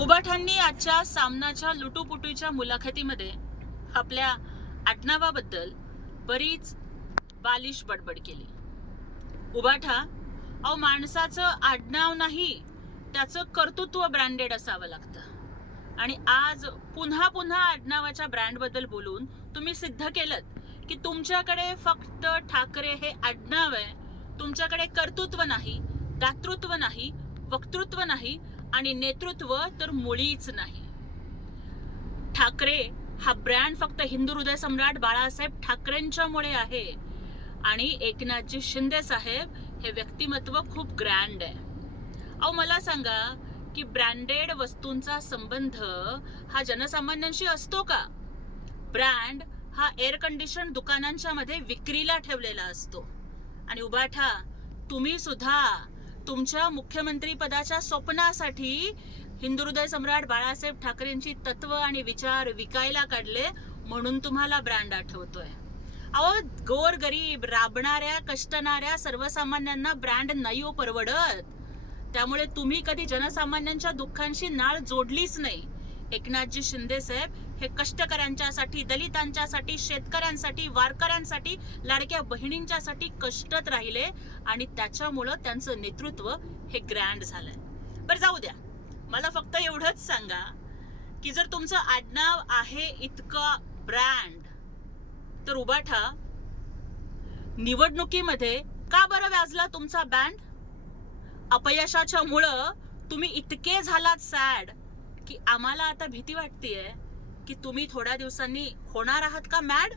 उबाठांनी आजच्या सामनाच्या लुटूपुटूच्या मुलाखतीमध्ये आपल्या आडनावाबद्दल बरीच बालिश बडबड केली. उबाठा, अहो माणसाचं आडनाव नाही, त्याचं कर्तृत्व ब्रँडेड असावं लागतं. आणि आज पुन्हा पुन्हा आडनावाच्या ब्रँडबद्दल बोलून तुम्ही सिद्ध केलं की तुमच्याकडे फक्त ठाकरे हे आडनाव आहे, तुमच्याकडे कर्तृत्व नाही, दातृत्व नाही, वक्तृत्व नाही आणि नेतृत्व तर मुळीच नाही. ठाकरे हा ब्रँड फक्त हिंदू हृदय सम्राट बाळासाहेब ठाकरेंच्यामुळे आहे आणि एकनाथजी शिंदे साहेब हे व्यक्तिमत्व खूप ग्रँड आहे. अहो मला सांगा की ब्रँडेड वस्तूंचा संबंध हा जनसामान्यांशी असतो का? ब्रँड हा एअर कंडिशन दुकानांच्या मध्ये विक्रीला ठेवलेला असतो. आणि उबाठा, तुम्ही सुद्धा तुमच्या मुख्यमंत्री पदाच्या स्वप्नासाठी हिंदू हृदय सम्राट बाळासाहेब ठाकरेंची तत्व आणि विचार विकायला काढले म्हणून तुम्हाला ब्रँड आठवतोय. अहो गोर गरीब राबणाऱ्या कष्टणाऱ्या सर्वसामान्यांना ब्रँड नाही हो परवडत. त्यामुळे तुम्ही कधी जनसामान्यांच्या दुःखांशी नाळ जोडलीच नाही. एकनाथजी शिंदे साहेब हे कष्टकऱ्यांच्यासाठी, दलितांच्यासाठी, शेतकऱ्यांसाठी, वारकऱ्यांसाठी, लाडक्या बहिणींच्यासाठी कष्टत राहिले आणि त्याच्यामुळं त्यांचं नेतृत्व हे ग्रँड झालंय. बरं जाऊ द्या, मला फक्त एवढंच सांगा की जर तुमचं आडनाव आहे इतका ब्रँड, तर उबाठा निवडणुकीमध्ये का बरं व्याजला तुमचा बँड? अपयशाच्या मुळे तुम्ही इतके झालात सॅड की आम्हाला आता भीती वाटतेय की तुम्ही थोड्या दिवसांनी होणार आहात का मॅड?